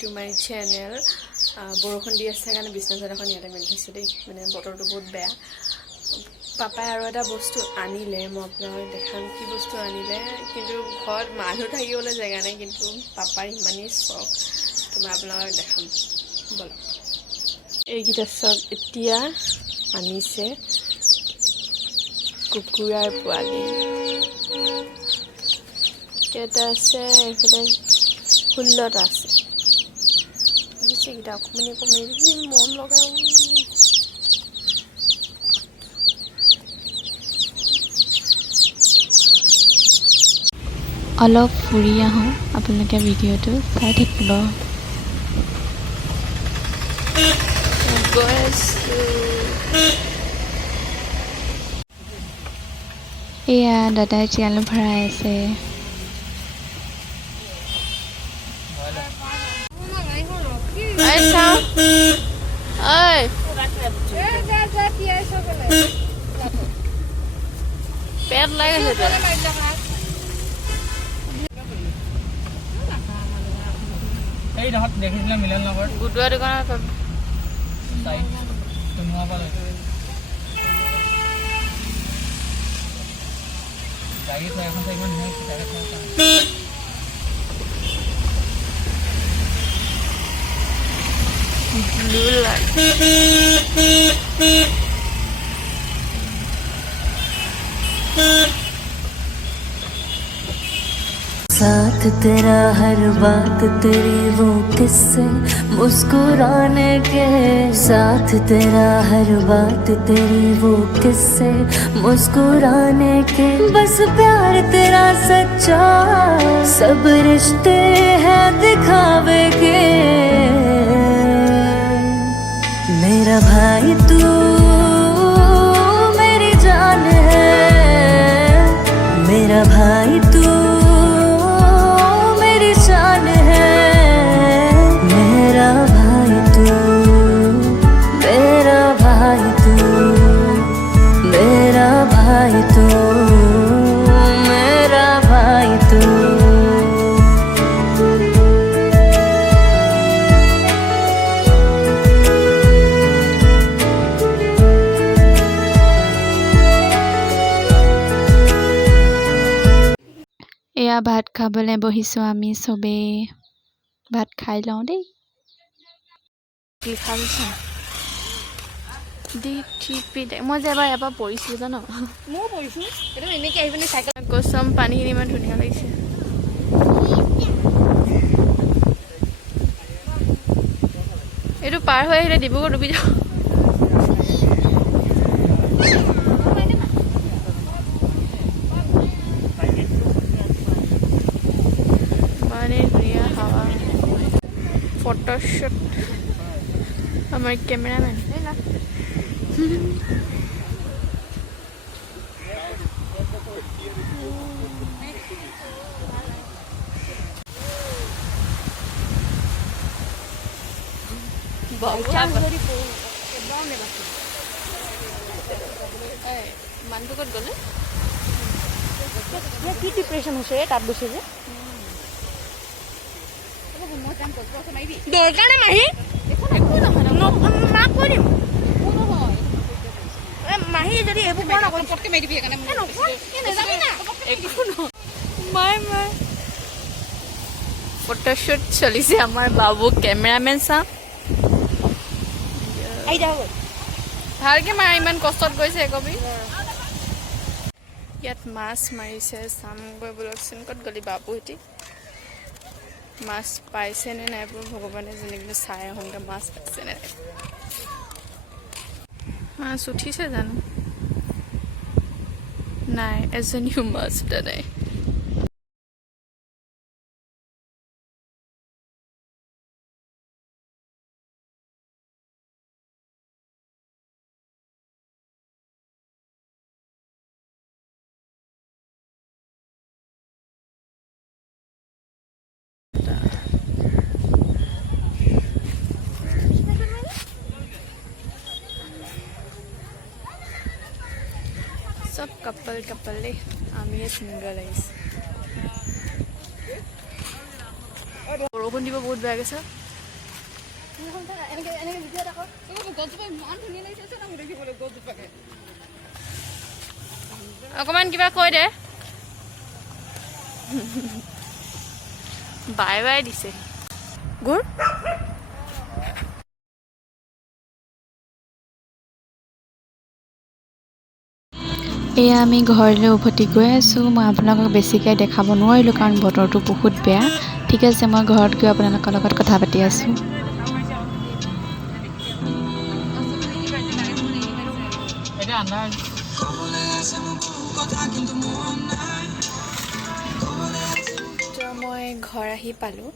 to my channel. বৰষুণ দি আছে কাৰণে বিছনাচাদৰ এখন ইয়াতে মেলি থৈছোঁ দেই, মানে বতৰটো বহুত বেয়া। পাপাই আৰু এটা বস্তু আনিলে, মই আপোনালোকক দেখাম কি বস্তু আনিলে, কিন্তু ঘৰত মানুহ থাকিবলৈ জেগা নাই, কিন্তু পাপাৰ ইমানেই চখ, তো মই আপোনালোকক দেখাম ব'লক। এইকেইটা চব এতিয়া আনিছে কুকুৰাৰ পোৱালি কেইটা আছে, এইফালে 16টা আছে। দিছেকেইটা অকণমানি অকণমানি মৰম লগা। অলপ ফুৰি আহোঁ, আপোনালোকে ভিডিঅ'টো চাই থাকিব। এয়া দাদাই চিয়ালো ভৰাই আছে। পেট লাগিছে এই দেখত দেখিছিলে মিলন নগৰ গুটুৱা দোকানত চাই ধুনুৱা পালে গাড়ী থৈ এখন ইমান ধুনীয়া কিতাপ blue light. साथ तेरा हर बात तेरी वो किस्से मुस्कुराने के, साथ तेरा हर बात तेरी वो किस्से मुस्कुराने के, बस प्यार तेरा सच्चा सब रिश्ते हैं दिखावे के। मेरा भाई तू मेरी जान है, मेरा भाई तू मेरी शान है, मेरा भाई तू, मेरा भाई तू, मेरा भाई तू, मेरा भाई तू। এয়া ভাত খাবলৈ বহিছোঁ, আমি চবেই ভাত খাই লওঁ দেই। মই যে এবাৰ ইয়াৰ পৰা পৰিছিলোঁ জানো, ময়ো পৰিছোঁ। এইটো এনেকৈ আহি পিনে চাইকেল গছম পানীখিনি ইমান ধুনীয়া লাগিছে। এইটো পাৰ হৈ আহিলে ডিব্ৰুগড় ডুবি যাওঁ। ফটোশুট আমাৰ ক্যামেৰাম্যান মানুহটো ক'ত গ'লে? কি ডিপ্ৰেশ্যন হৈছে তাত গৈছে যে দৰকাৰ নাই মাহী, মাক কৈ দিম মাহী যদি এইবোৰ বৰ নকৰোঁ পটকৈ মাৰি দিবি সেইকাৰণে মাই মাই। ফটোশ্বুট চলিছে আমাৰ বাবু কেমেৰামেন চাম ভালকৈ মাৰ, ইমান কষ্টত গৈছে কবি। ইয়াত মাছ মাৰিছে চামগৈ বোলকচোন। ক'ত গ'লি বাবুহঁতি? মাছ পাইছেনে নাই ভগৱানে জানে, কিন্তু চাই আহোঁগৈ মাছ পাইছেনে নাই। মাছ উঠিছে জানো? নাই, এজনীও মাছ উঠা নাই। सब कपल कपल आमी सिंगल बरषुण দিব बहुत बेया गए অকণমান কিবা কৈ দে বাই বাই দিছে গুৰ এয়া আমি ঘৰলৈ উভতি গৈ আছোঁ মই আপোনালোকক বেছিকৈ দেখাব নোৱাৰিলোঁ কাৰণ বতৰটো বহুত বেয়া ঠিক আছে মই ঘৰত গৈ আপোনালোকৰ লগত কথা পাতি আছোঁ এতিয়া আন্ধাৰ তো মই ঘৰ আহি পালোঁ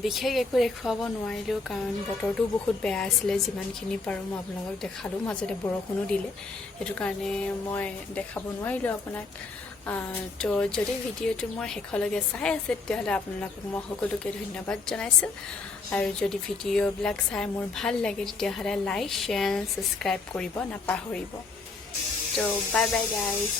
বিশেষ একো দেখুৱাব নোৱাৰিলোঁ কাৰণ বতৰটো বহুত বেয়া আছিলে যিমানখিনি পাৰোঁ মই আপোনালোকক দেখালোঁ মাজতে বৰষুণো দিলে সেইটো কাৰণে মই দেখাব নোৱাৰিলোঁ আপোনাক তো যদি ভিডিঅ'টো মোৰ শেষলৈকে চাই আছে তেতিয়াহ'লে আপোনালোকক মই সকলোকে ধন্যবাদ জনাইছোঁ আৰু যদি ভিডিঅ'বিলাক চাই মোৰ ভাল লাগে তেতিয়াহ'লে লাইক শ্বেয়াৰ ছাবস্ক্ৰাইব কৰিব নাপাহৰিব তো বাই বাই গাইজ